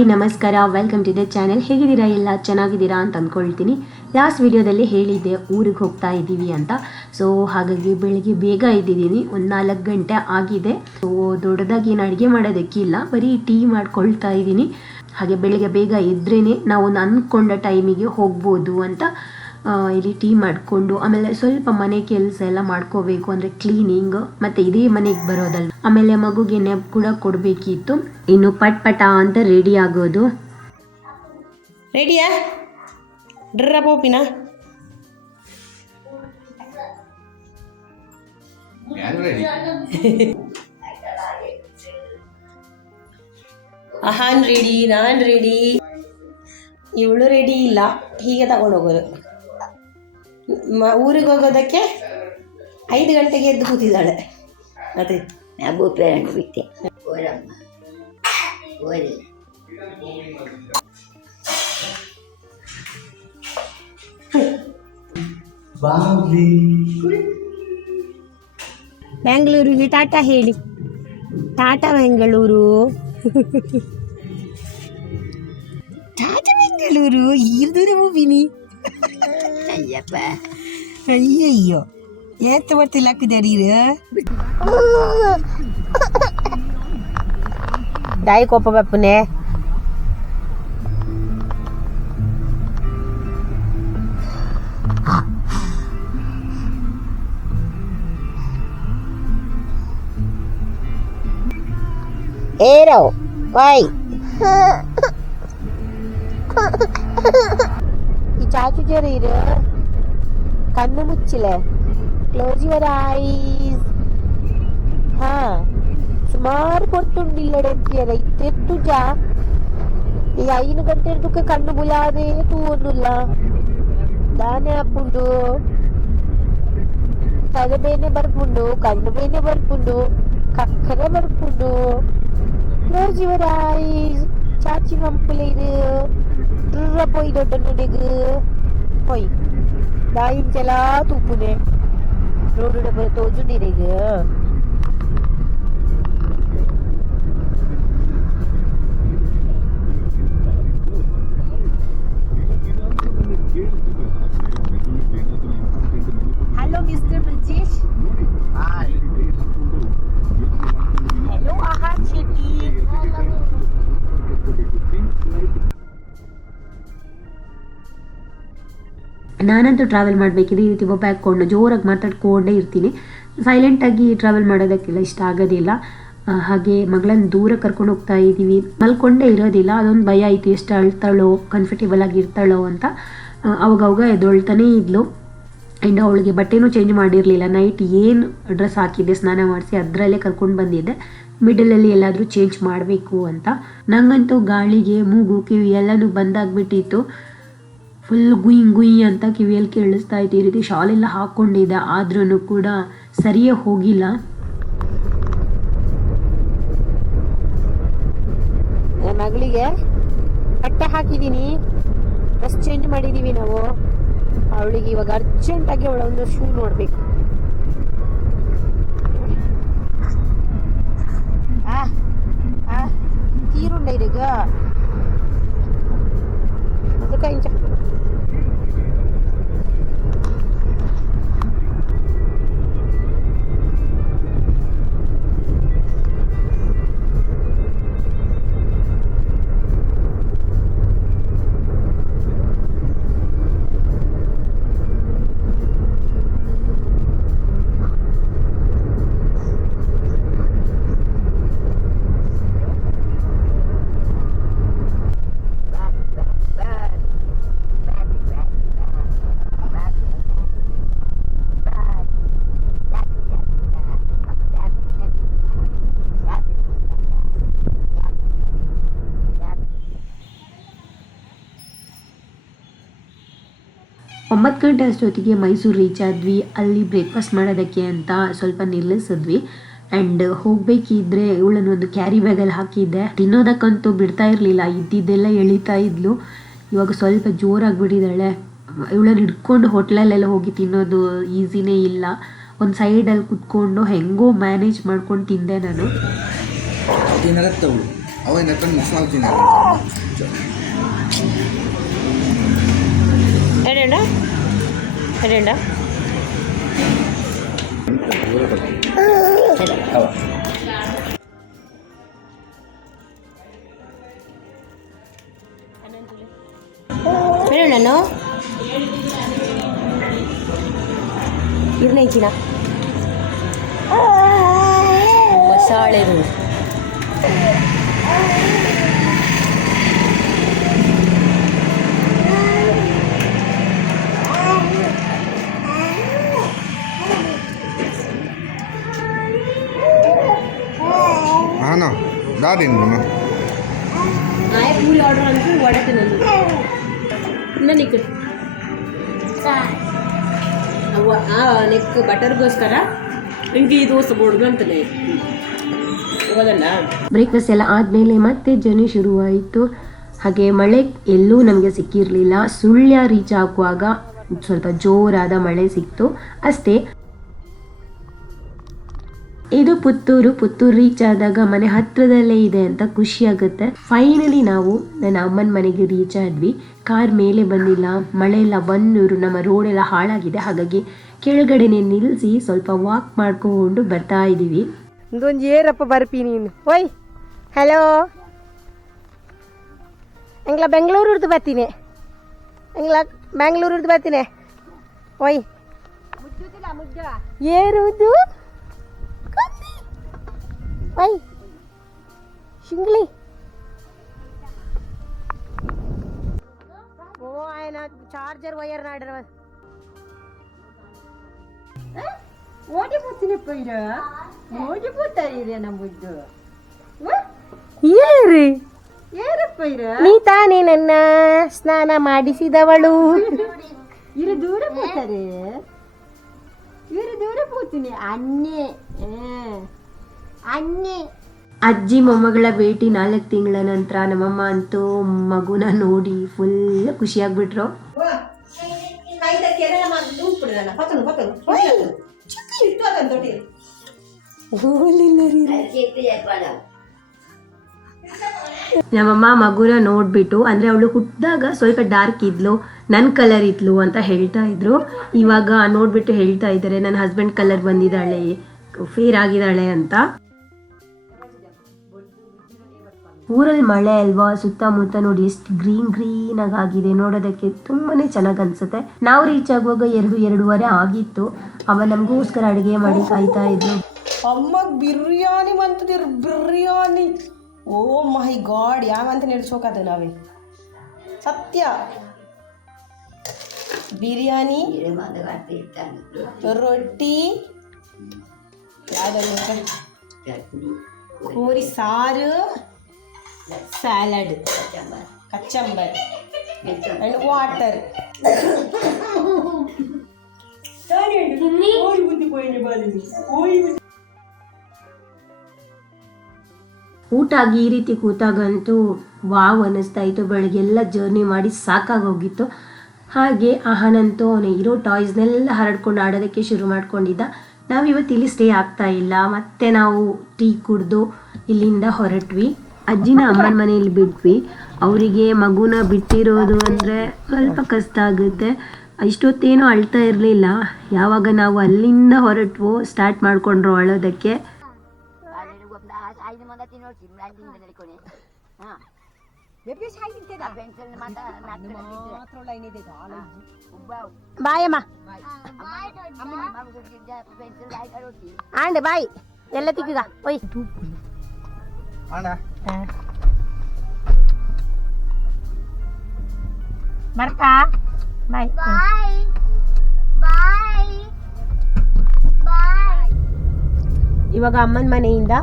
Hi ನಮಸ್ಕಾರ, welcome to the channel. ಹೇಗಿದ್ದೀರಾ? ಎಲ್ಲ ಚೆನ್ನಾಗಿದ್ದೀರಾ ಅಂತ ಅಂದ್ಕೊಳ್ತೀನಿ. ಲಾಸ್ಟ್ ವಿಡಿಯೋದಲ್ಲಿ ಹೇಳಿದ್ದೆ ಊರಿಗೆ ಹೋಗ್ತಾ ಇದ್ದೀವಿ ಅಂತ. ಸೊ ಹಾಗಾಗಿ ಬೆಳಿಗ್ಗೆ ಬೇಗ ಇದ್ದಿದ್ದೀನಿ, ಒಂದು 4 ಗಂಟೆ ಆಗಿದೆ. ಸೊ ದೊಡ್ಡದಾಗಿ ಏನು ಅಡುಗೆ ಮಾಡೋದಕ್ಕಿಲ್ಲ, ಬರೀ ಟೀ ಮಾಡ್ಕೊಳ್ತಾ ಇದ್ದೀನಿ. ಹಾಗೆ ಬೆಳಿಗ್ಗೆ ಬೇಗ ಇದ್ರೇ ನಾವು ಅಂದ್ಕೊಂಡ ಟೈಮಿಗೆ ಹೋಗ್ಬೋದು ಅಂತ ಇಲ್ಲಿ ಟೀ ಮಾಡಿಕೊಂಡು, ಆಮೇಲೆ ಸ್ವಲ್ಪ ಮನೆ ಕೆಲಸ ಎಲ್ಲ ಮಾಡ್ಕೋಬೇಕು, ಅಂದರೆ ಕ್ಲೀನಿಂಗ್, ಮತ್ತು ಇದೇ ಮನೆಗೆ ಬರೋದಲ್ಲ. ಆಮೇಲೆ ಮಗುಗೆ ನೆಪ್ ಕೂಡ ಕೊಡಬೇಕಿತ್ತು. ಇನ್ನು ಪಟ್ ಅಂತ ರೆಡಿ ಆಗೋದು. ರೆಡಿಯಾ ಡ್ರ ಪೋಪಿನ ಅಹಾನ್ ರೆಡಿ, ನಾನು ರೆಡಿ, ಇವಳು ರೆಡಿ ಇಲ್ಲ. ಹೀಗೆ ತಗೊಂಡು ಹೋಗೋದು. ಊರಿಗೆ ಹೋಗೋದಕ್ಕೆ 5 ಗಂಟೆಗೆ ಎದ್ದು ಕೂತಿದ್ದಾಳೆ. ಅದೇ ಬಿಟ್ಟೆ ಬೆಂಗಳೂರಿಗೆ ಟಾಟಾ ಹೇಳಿ. ಟಾಟಾ ಬೆಂಗಳೂರು, ಟಾಟಾ ಬೆಂಗಳೂರು. ಈರ್ದೂರ ಮೂವಿನಿ. ಅಯ್ಯಪ್ಪ ಅಯ್ಯಯ್ಯೋ, ಏತ್ ಬರ್ತಿಲ್ಲ ಹಾಕಿದಾರೀ. ಡಾಯಿ ಕೋಪ ಬಪ್ಪನೆ. ಏರೋ ಬಾಯ್. ಈ ಚಾಚು ಜರ ಇರು, ಕಣ್ಣು ಮುಚ್ಚಿಲೆ. Close your eyes. ಹಾ, ಸುಮಾರು ಕೊಟ್ಟುಂಡಿಲ್ಲಡೆ ಅಂತೀಯಲ್ಲ. ಇತ್ತೆತ್ತು ಜಾ ಈಗ 5 ಗಂಟೆ ಇರ್ದಕ್ಕೆ ಕಣ್ಣು ಬುಲಾದೆ ತೂವೊಂದುಲ್ಲ. ದಾನೆ ಹಾಪುಂಡು, ತಲೆ ಬೇನೆ ಬರ್ಪುಂಡು, ಕಣ್ಣು ಬೇನೆ ಬರ್ಪುಂಡು, ಕಕ್ಕರೆ ಬರ್ಪುಂಡು. Close your eyes. ಚಾಚಿ ಮಂಪುಲೆ ಇದು ಡ್ರ ಪೋಯ್ ದೊಡ್ಡ ನುಡಿಗು ಪೋಯ್ ದಾಯಿಂಚೆಲ್ಲ ತೂಪುನೆ ರೋಡು ಡಬ್ಬ ತೋಜು ನಿನಗೆ. Hello mister Brijesh. Hello Aahan Shetty. ನಾನಂತೂ ಟ್ರಾವೆಲ್ ಮಾಡಬೇಕಿದ್ರೆ ಈ ರೀತಿ ಒಬ್ಬ ಹಾಕ್ಕೊಂಡು ಜೋರಾಗಿ ಮಾತಾಡ್ಕೊಂಡೇ ಇರ್ತೀನಿ. ಸೈಲೆಂಟಾಗಿ ಟ್ರಾವೆಲ್ ಮಾಡೋದಕ್ಕೆಲ್ಲ ಇಷ್ಟ ಆಗೋದಿಲ್ಲ. ಹಾಗೆ ಮಗಳನ್ನ ದೂರ ಕರ್ಕೊಂಡು ಹೋಗ್ತಾ ಇದ್ದೀವಿ, ಮಲ್ಕೊಂಡೇ ಇರೋದಿಲ್ಲ. ಅದೊಂದು ಭಯ ಆಯಿತು, ಎಷ್ಟು ಅಳ್ತಾಳೋ, ಕಂಫರ್ಟೇಬಲ್ ಆಗಿ ಇರ್ತಾಳೋ ಅಂತ. ಅವಾಗ ಎದ್ದೊಳ್ತಾನೇ ಇದ್ಲು. ಆ್ಯಂಡ್ ಅವಳಿಗೆ ಬಟ್ಟೆನೂ ಚೇಂಜ್ ಮಾಡಿರಲಿಲ್ಲ. ನೈಟ್ ಏನು ಡ್ರೆಸ್ ಹಾಕಿದ್ದೆ ಸ್ನಾನ ಮಾಡಿಸಿ ಅದರಲ್ಲೇ ಕರ್ಕೊಂಡು ಬಂದಿದ್ದೆ. ಮಿಡಲಲ್ಲಿ ಎಲ್ಲಾದರೂ ಚೇಂಜ್ ಮಾಡಬೇಕು ಅಂತ. ನನಗಂತೂ ಗಾಳಿಗೆ ಮೂಗು ಕಿವಿ ಎಲ್ಲನೂ ಬಂದಾಗ್ಬಿಟ್ಟಿತ್ತು. ಫುಲ್ ಗುಯ್ ಅಂತ ಕಿವಿಯಲ್ಲಿ ಕೇಳಿಸ್ತಾ ಇತ್ತು. ಈ ರೀತಿ ಶಾಲೆಲ್ಲ ಹಾಕ್ಕೊಂಡಿದ್ದೆ, ಆದ್ರೂ ಕೂಡ ಸರಿಯೇ ಹೋಗಿಲ್ಲ. ಮಗಳಿಗೆ ಬಟ್ಟೆ ಹಾಕಿದ್ದೀನಿ, ಡ್ರೆಸ್ ಚೇಂಜ್ ಮಾಡಿದ್ದೀವಿ ನಾವು. ಅವಳಿಗೆ ಇವಾಗ ಅರ್ಜೆಂಟಾಗಿ ಅವಳೊಂದು ಶೂ ನೋಡಬೇಕು. ತೀರುಂಡ ಇದೀಗ ಅದಕ್ಕೆ ಇಂಚ ಒಂಬತ್ತು ಗಂಟೆ ಅಷ್ಟೊತ್ತಿಗೆ ಮೈಸೂರು ರೀಚ್ ಆದ್ವಿ. ಅಲ್ಲಿ ಬ್ರೇಕ್ಫಾಸ್ಟ್ ಮಾಡೋದಕ್ಕೆ ಅಂತ ಸ್ವಲ್ಪ ನಿಲ್ಲಿಸಿದ್ವಿ. ಆ್ಯಂಡ್ ಹೋಗಬೇಕಿದ್ರೆ ಇವಳನ್ನು ಒಂದು ಕ್ಯಾರಿ ಬ್ಯಾಗಲ್ಲಿ ಹಾಕಿದ್ದೆ. ತಿನ್ನೋದಕ್ಕಂತೂ ಬಿಡ್ತಾ ಇರಲಿಲ್ಲ, ಇದ್ದಿದ್ದೆಲ್ಲ ಎಳಿತಾ ಇದ್ಲು. ಇವಾಗ ಸ್ವಲ್ಪ ಜೋರಾಗಿಬಿಟ್ಟಿದ್ದಾಳೆ. ಇವಳನ್ನು ಹಿಡ್ಕೊಂಡು ಹೋಟ್ಲಲ್ಲೆಲ್ಲ ಹೋಗಿ ತಿನ್ನೋದು ಈಸಿನೇ ಇಲ್ಲ. ಒಂದು ಸೈಡಲ್ಲಿ ಕುತ್ಕೊಂಡು ಹೆಂಗೋ ಮ್ಯಾನೇಜ್ ಮಾಡ್ಕೊಂಡು ತಿಂದೆ ನಾನು. ಅವನ್ನ ಮಿಕ್ಸ್ ಮಾಡ್ತೀನಿ ಎಡೆಂಡ ಎಡೆಂಡ ನಾನು ಇರ್ನ ಇಚ್ಚಿನ ಮಸಾಳೆದು हाँ ना दा दिन मम्मा ಆಯ್ ಪೂರಿ ಆರ್ಡರ್ ಅಂದ್ರೆ ಒಡಕ್ಕೆ ನಾನು ಇಕ್ಕ ನೆಕ್ ಬಟರ್ಗೋಸ್ಕರ ಹಿಂಗೆ ದೋಸೆ ಬೋರ್ಡು ಅಂತಲೇ ಹೋದಲ್ಲ. ಬ್ರೇಕ್ಫಾಸ್ಟ್ ಎಲ್ಲ ಆದಮೇಲೆ ಮತ್ತೆ ಜರ್ನಿ ಶುರುವಾಯಿತು. ಹಾಗೆ ಮಳೆ ಎಲ್ಲೂ ನಮಗೆ ಸಿಕ್ಕಿರಲಿಲ್ಲ. ಸುಳ್ಯ ರೀಚ್ ಆಗುವಾಗ ಸ್ವಲ್ಪ ಜೋರಾದ ಮಳೆ ಸಿಕ್ತು ಅಷ್ಟೇ. ಇದು ಪುತ್ತೂರು ರೀಚ್ ಆದಾಗ ಮನೆ ಹತ್ರದಲ್ಲೇ ಇದೆ ಅಂತ ಖುಷಿ ಆಗುತ್ತೆ. ಫೈನಲಿ ನಾವು ನನ್ನ ಅಮ್ಮನ ಮನೆಗೆ ರೀಚ್ ಆದ್ವಿ. ಕಾರ್ ಮೇಲೆ ಬಂದಿಲ್ಲ, ಮಳೆ ಎಲ್ಲ ಬಂದು ನಮ್ಮ ರೋಡ್ ಎಲ್ಲ ಹಾಳಾಗಿದೆ. ಹಾಗಾಗಿ ಕೆಳಗಡೆನೆ ನಿಲ್ಲಿಸಿ ಸ್ವಲ್ಪ ವಾಕ್ ಮಾಡ್ಕೊಂಡು ಬರ್ತಾ ಇದ್ದೀವಿ. ಇದೊಂದು ಏರಪ್ಪ ಬರ್ಪಿ ನೀನು. ಓಯ್ ಹಲೋ, ಎಂಗ್ಲ ಬೆಂಗಳೂರು ಬರ್ತೀನಿ, ಬರ್ತೀನಿ. ಓಯ್ ಏರುವುದು ಓಯ್ ಶಿಂಗ್ಲಿ ಓ ఆయన చార్జర్ వైర్ నాడరు ಓಡಿಪೋತಾಯಿದೆ ನಮ್ಮದು. ಏರಿ ನೀ ತಾನೇ ನನ್ನ ಸ್ನಾನ ಮಾಡಿಸಿದವಳು. ಇರು ದೂರ ಹೋಗ್ತಾರೆ, ಇರು ದೂರ ಹೋಗ್ತೀನಿ ಅನ್ನೆ ಅನ್ನೆ. ಅಜ್ಜಿ ಮೊಮ್ಮಗಳ ಭೇಟಿ 4 ತಿಂಗಳ ನಂತರ ನಮ್ಮಮ್ಮ ಅಂತೂ ಮಗುನ ನೋಡಿ ಫುಲ್ ಖುಷಿಯಾಗ್ಬಿಟ್ರು. ನಮ್ಮಮ್ಮ ಮಗುನ ನೋಡ್ಬಿಟ್ಟು, ಅಂದ್ರೆ ಅವಳು ಹುಟ್ಟಿದಾಗ ಸ್ವಲ್ಪ ಡಾರ್ಕ್ ಇದ್ಲು, ನನ್ನ ಕಲರ್ ಇದ್ಲು ಅಂತ ಹೇಳ್ತಾ ಇದ್ರು. ಇವಾಗ ನೋಡ್ಬಿಟ್ಟು ಹೇಳ್ತಾ ಇದ್ದಾರೆ ನನ್ನ ಹಸ್ಬೆಂಡ್ ಕಲರ್ ಬಂದಿದ್ದಾಳೆ, ಫೇರ್ ಆಗಿದ್ದಾಳೆ ಅಂತ. ಊರಲ್ಲಿ ಮಳೆ ಅಲ್ವಾ, ಸುತ್ತಮುತ್ತ ನೋಡಿ ಎಷ್ಟು ಗ್ರೀನ್ ಆಗಿದೆ, ನೋಡೋದಕ್ಕೆ ತುಂಬಾನೇ ಚೆನ್ನಾಗಿ ಅನ್ಸುತ್ತೆ. ನಾವು ರೀಚ್ ಆಗುವಾಗ 2:30 ಆಗಿತ್ತು. ಅವ ನಮಗೋಸ್ಕರ ಅಡುಗೆ ಮಾಡಿ ಕಾಯ್ತಾ ಇದ್ರು. ಅಮ್ಮ ಬಿರಿಯಾನಿ ಮಂತದಿರ್ ಬಿರಿಯಾನಿ, ಓ ಮೈ ಗಾಡ್, ಯಾವಂತ ನೆಡ್ಸೋಕದು ನಾವೇ ಸತ್ಯ. ಬಿರಿಯಾನಿ, ರೊಟ್ಟಿ, ಕೋರಿ ಸಾರು, ಸ್ಯಾಲಡ್, ಕಚ್ಚಂಬರ್ ಅಂಡ್ ವಾಟರ್. ಊಟ ಆಗಿ ಈ ರೀತಿ ಕೂತಾಗಂತೂ ವಾವ್ ಅನ್ನಿಸ್ತಾ ಇತ್ತು. ಬೆಳಗ್ಗೆಲ್ಲ ಜರ್ನಿ ಮಾಡಿ ಸಾಕಾಗೋಗಿತ್ತು. ಹಾಗೆ ಅಹನಂತೂ ಅವನು ಇರೋ ಟಾಯ್ಸ್ನೆಲ್ಲ ಹರಡ್ಕೊಂಡು ಆಡೋದಕ್ಕೆ ಶುರು ಮಾಡ್ಕೊಂಡಿದ್ದ. ನಾವಿವತ್ತು ಇಲ್ಲಿ ಸ್ಟೇ ಆಗ್ತಾ ಇಲ್ಲ, ಮತ್ತೆ ನಾವು ಟೀ ಕುಡಿದು ಇಲ್ಲಿಂದ ಹೊರಟ್ವಿ. ಅಜ್ಜಿನ ಅಮ್ಮನ ಮನೆಯಲ್ಲಿ ಬಿಟ್ವಿ. ಅವರಿಗೆ ಮಗುನ ಬಿಟ್ಟಿರೋದು ಅಂದರೆ ಸ್ವಲ್ಪ ಕಷ್ಟ ಆಗುತ್ತೆ. ಇಷ್ಟೊತ್ತೇನೂ ಅಳ್ತಾ ಇರಲಿಲ್ಲ. ಯಾವಾಗ ನಾವು ಅಲ್ಲಿಂದ ಹೊರಟ್ವೋ ಸ್ಟಾರ್ಟ್ ಮಾಡಿಕೊಂಡ್ರು ಅಳೋದಕ್ಕೆ. ಬಾಯಮ್ಮ ಆಂಡ್ ಬಾಯ್ ಎಲ್ಲ ತಿಕ್ಕಗ ಒಯ್ ಬರ್ತಾ ಬಾಯ್ ಇವಾಗ ಅಮ್ಮನ ಮನೆಯಿಂದ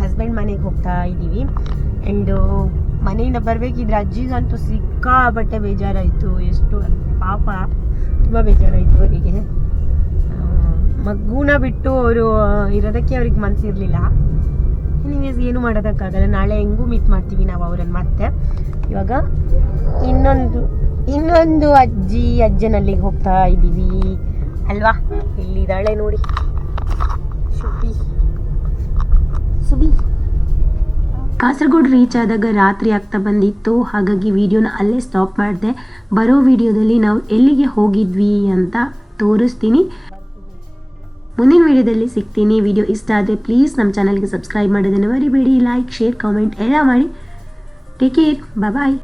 ಹಸ್ಬೆಂಡ್ ಮನೆಗೆ ಹೋಗ್ತಾ ಇದ್ದೀವಿ. ಆ್ಯಂಡ್ ಮನೆಯಿಂದ ಬರಬೇಕಿದ್ರೆ ಅಜ್ಜಿಗಂತೂ ಸಿಕ್ಕಾಬಟ್ಟೆ ಬೇಜಾರಾಯಿತು. ಎಷ್ಟು ಪಾಪ, ತುಂಬ ಬೇಜಾರಾಯಿತು ಅವರಿಗೆ. ಮಗುನ ಬಿಟ್ಟು ಅವರು ಇರೋದಕ್ಕೆ ಅವ್ರಿಗೆ ಮನಸ್ಸಿರಲಿಲ್ಲ. ಎನಿವೇಸ್ ಏನು ಮಾಡೋದಕ್ಕಾಗಲ್ಲ. ನಾಳೆ ಹೆಂಗೂ ಮೀಟ್ ಮಾಡ್ತೀವಿ ನಾವು ಅವರನ್ನು ಮತ್ತೆ. ಇವಾಗ ಇನ್ನೊಂದು ಅಜ್ಜನಲ್ಲಿಗೆ ಹೋಗ್ತಾ ಇದ್ದೀವಿ ಅಲ್ವಾ. ಇಲ್ಲಿದ್ದಾಳೆ ನೋಡಿ ಸುಬಿ. ಕಾಸರಗೋಡು ರೀಚ್ ಆದಾಗ ರಾತ್ರಿ ಆಗ್ತಾ ಬಂದಿತ್ತು, ಹಾಗಾಗಿ ವಿಡಿಯೋನ ಅಲ್ಲೇ ಸ್ಟಾಪ್ ಮಾಡಿದೆ. ಬರೋ ವಿಡಿಯೋದಲ್ಲಿ ನಾವು ಎಲ್ಲಿಗೆ ಹೋಗಿದ್ವಿ ಅಂತ ತೋರಿಸ್ತೀನಿ. ಮುಂದಿನ ವಿಡಿಯೋದಲ್ಲಿ ಸಿಗ್ತೀನಿ. ವಿಡಿಯೋ ಇಷ್ಟ ಆದರೆ ಪ್ಲೀಸ್ ನಮ್ಮ ಚಾನಲ್ಗೆ ಸಬ್ಸ್ಕ್ರೈಬ್ ಮಾಡೋದನ್ನು ಮರಿಬೇಡಿ. ಲೈಕ್, ಶೇರ್, ಕಾಮೆಂಟ್ ಎಲ್ಲ ಮಾಡಿ. ಟೇಕ್ ಕೇರ್, ಬಾಯ್.